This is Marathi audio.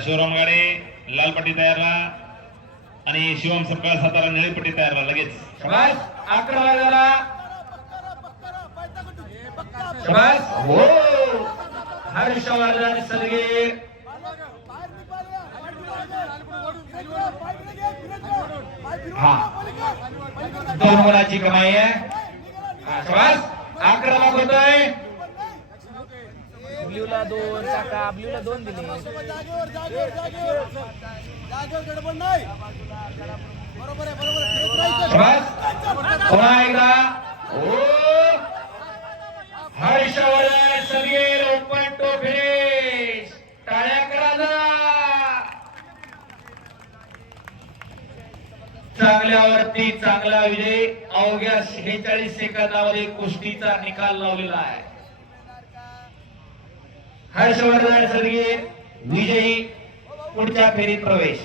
शिवराम गाडे लाल पट्टी तयारला आणि शिवम सपकाळ सातारा निळी पट्टी तयारला लगेच हो हर्षवर्धन हा दोन मुलाची कमाई आहे ब्ल्यूला दोन चाका ब्ल्यूला दोन दिले. जागेवर जागेवर जागेवर जागेवर. गडबड नाही. बरोबर आहे बरोबर आहे. फिरत राहायचं. शबास पुन्हा एकदा. Harshvardhan Sadgir open to finish टाळ्या करा जरा. चांगल्यावरती चांगला विजय. अवघ्या शेहेचाळीस सेकंदामध्ये कुस्तीचा निकाल लावलेला आहे. हर्षवर्धन सदगीर विजयी पुढच्या फेरीत प्रवेश.